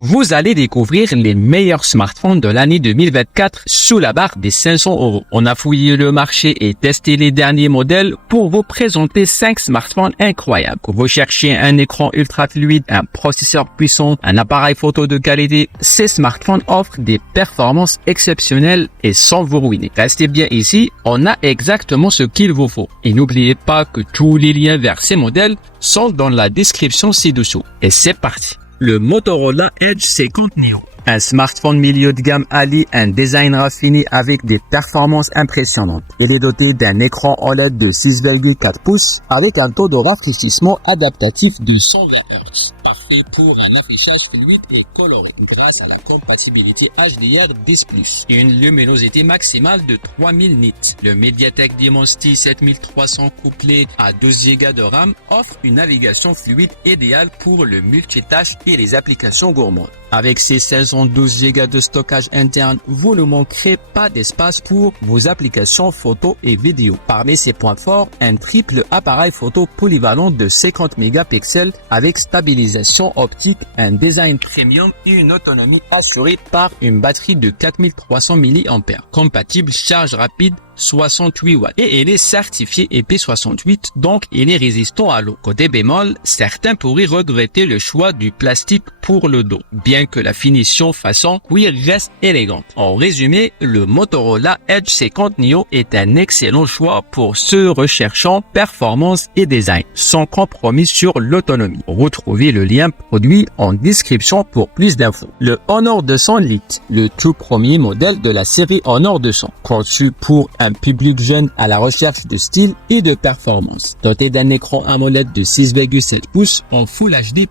Vous allez découvrir les meilleurs smartphones de l'année 2024 sous la barre des 500 €. On a fouillé le marché et testé les derniers modèles pour vous présenter 5 smartphones incroyables. Que vous cherchiez un écran ultra fluide, un processeur puissant, un appareil photo de qualité, ces smartphones offrent des performances exceptionnelles et sans vous ruiner. Restez bien ici, on a exactement ce qu'il vous faut. Et n'oubliez pas que tous les liens vers ces modèles sont dans la description ci-dessous. Et c'est parti. Le Motorola Edge 50 Neo. Un smartphone milieu de gamme allie un design raffiné avec des performances impressionnantes. Il est doté d'un écran OLED de 6,4 pouces avec un taux de rafraîchissement adaptatif de 120 Hz. Parfait pour un affichage fluide et coloré grâce à la compatibilité HDR10+. Une luminosité maximale de 3000 nits. Le Mediatek Dimensity 7300 couplé à 12 Go de RAM offre une navigation fluide idéale pour le multitâche et les applications gourmandes. Avec ses 512 Go de stockage interne, vous ne manquerez pas d'espace pour vos applications photo et vidéo. Parmi ses points forts, un triple appareil photo polyvalent de 50 mégapixels avec stabilisation optique, un design premium et une autonomie assurée par une batterie de 4300 mAh. Compatible charge rapide 68 watts et il est certifié IP68, donc il est résistant à l'eau. Côté bémol, certains pourraient regretter le choix du plastique pour le dos, bien que la finition façon cuir reste élégante. En résumé, le Motorola Edge 50 Neo est un excellent choix pour ceux recherchant performance et design, sans compromis sur l'autonomie. Retrouvez le lien produit en description pour plus d'infos. Le Honor 200 Lite, le tout premier modèle de la série Honor 200, conçu pour un public jeune à la recherche de style et de performance. Doté d'un écran AMOLED de 6,7 pouces en Full HD+.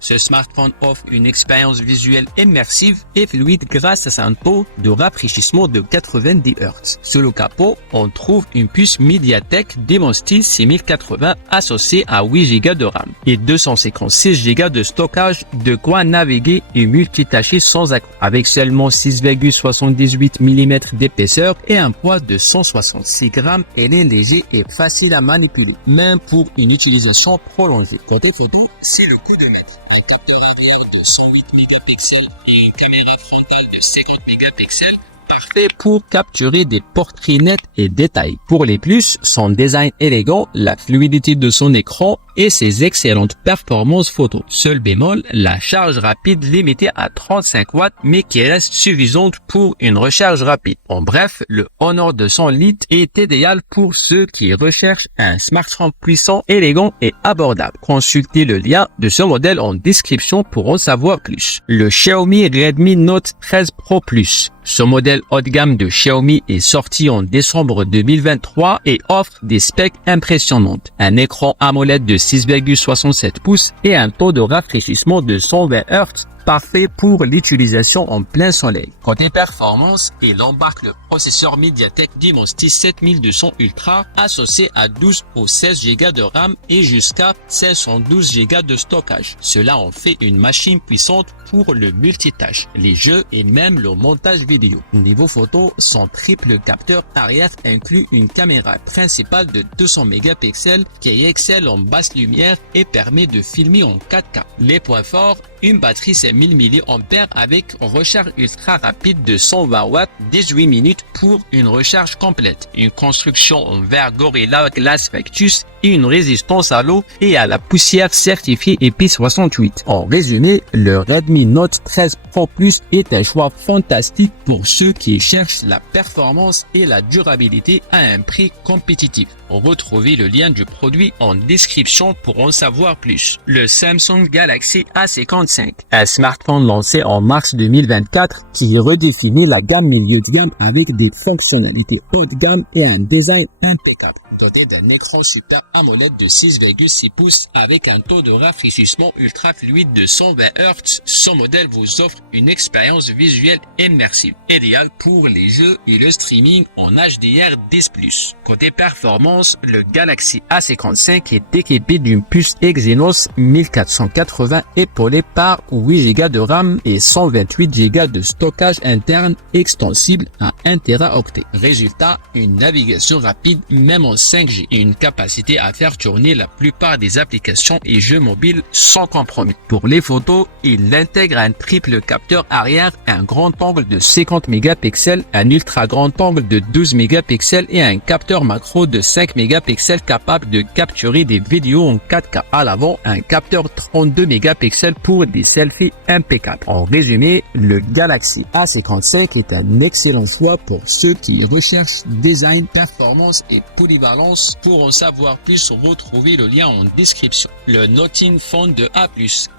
Ce smartphone offre une expérience visuelle immersive et fluide grâce à un taux de rafraîchissement de 90 Hz. Sous le capot, on trouve une puce Mediatek Dimensity 6080 associée à 8 Go de RAM et 256 Go de stockage, de quoi naviguer et multitâcher sans accroc. Avec seulement 6,78 mm d'épaisseur et un poids de 166 grammes, elle est léger et facile à manipuler, même pour une utilisation prolongée. Côté photo, c'est le coup de maître. Un capteur arrière de 108 mégapixels et une caméra frontale de 50 mégapixels, parfait pour capturer des portraits nets et détaillés. Pour les plus, son design élégant, la fluidité de son écran et ses excellentes performances photo. Seul bémol, la charge rapide limitée à 35 watts mais qui reste suffisante pour une recharge rapide. En bref, le Honor 200 Lite est idéal pour ceux qui recherchent un smartphone puissant, élégant et abordable. Consultez le lien de ce modèle en description pour en savoir plus. Le Xiaomi Redmi Note 13 Pro Plus. Ce modèle haut de gamme de Xiaomi est sorti en décembre 2023 et offre des specs impressionnantes. Un écran AMOLED de 6,67 pouces et un taux de rafraîchissement de 120 Hz, parfait pour l'utilisation en plein soleil. Côté performance, il embarque le processeur Mediatek Dimensity 7200 Ultra associé à 12 ou 16 Go de RAM et jusqu'à 512 Go de stockage. Cela en fait une machine puissante pour le multitâche, les jeux et même le montage vidéo. Niveau photo, son triple capteur arrière inclut une caméra principale de 200 mégapixels qui excelle en basse lumière et permet de filmer en 4K. Les points forts, une batterie 5000 mAh avec recharge ultra rapide de 120 watts, 18 minutes pour une recharge complète. Une construction en verre Gorilla Glass Victus et une résistance à l'eau et à la poussière certifiée IP68. En résumé, le Redmi Note 13 Pro Plus est un choix fantastique pour ceux qui cherchent la performance et la durabilité à un prix compétitif. Retrouvez le lien du produit en description pour en savoir plus. Le Samsung Galaxy A55, un smartphone lancé en mars 2024 qui redéfinit la gamme milieu de gamme avec des fonctionnalités haut de gamme et un design impeccable. Doté d'un écran Super AMOLED de 6,6 pouces avec un taux de rafraîchissement ultra fluide de 120 Hz, ce modèle vous offre une expérience visuelle immersive, idéale pour les jeux et le streaming en HDR10+. Côté performance, le Galaxy A55 est équipé d'une puce Exynos 1480 épaulée par 8 Go de RAM et 128 Go de stockage interne extensible à 1 Teraoctet. Résultat, une navigation rapide même en 5G et une capacité à faire tourner la plupart des applications et jeux mobiles sans compromis. Pour les photos, il intègre un triple capteur arrière, un grand angle de 50 mégapixels, un ultra grand angle de 12 mégapixels et un capteur macro de 5 mégapixels capable de capturer des vidéos en 4K. À l'avant, un capteur 32 mégapixels pour des selfies impeccables. En résumé, le Galaxy A55 est un excellent choix pour ceux qui recherchent design, performance et polyvalence. Pour en savoir plus, retrouvez le lien en description. Le Nothing Phone de A+,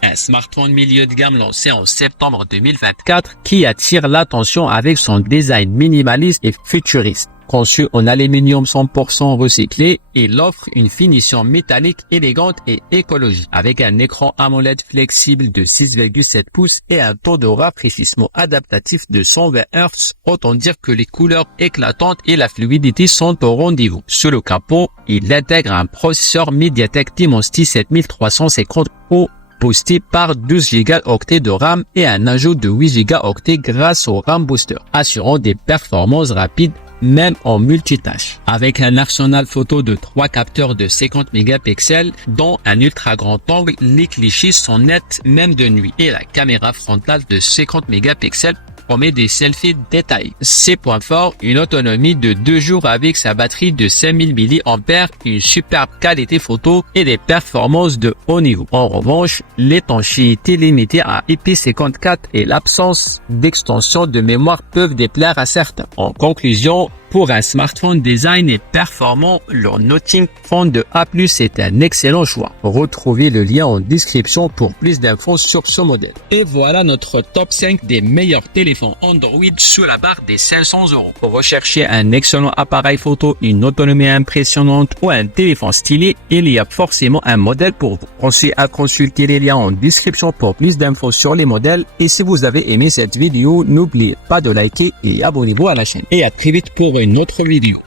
un smartphone milieu de gamme lancé en septembre 2024 qui attire l'attention avec son design minimaliste et futuriste. Conçu en aluminium 100% recyclé, il offre une finition métallique élégante et écologique. Avec un écran AMOLED flexible de 6,7 pouces et un taux de rafraîchissement adaptatif de 120 Hz, autant dire que les couleurs éclatantes et la fluidité sont au rendez-vous. Sur le capot, il intègre un processeur MediaTek Dimensity 7350 Pro boosté par 12 Go de RAM et un ajout de 8 Go grâce au RAM Booster, assurant des performances rapides même en multitâche. Avec un arsenal photo de 3 capteurs de 50 mégapixels, dont un ultra grand angle, les clichés sont nets même de nuit, et la caméra frontale de 50 mégapixels promet des selfies détaillés. Ses points forts, une autonomie de 2 jours avec sa batterie de 5000 mAh, une superbe qualité photo et des performances de haut niveau. En revanche, l'étanchéité limitée à IP54 et l'absence d'extension de mémoire peuvent déplaire à certains. En conclusion, pour un smartphone design et performant, le Nothing Phone de A+ est un excellent choix. Retrouvez le lien en description pour plus d'infos sur ce modèle. Et voilà notre top 5 des meilleurs téléphones Android sous la barre des 500 €. Pour rechercher un excellent appareil photo, une autonomie impressionnante ou un téléphone stylé, il y a forcément un modèle pour vous. Pensez à consulter les liens en description pour plus d'infos sur les modèles. Et si vous avez aimé cette vidéo, n'oubliez pas de liker et abonnez-vous à la chaîne. Et à très vite pour une autre vidéo.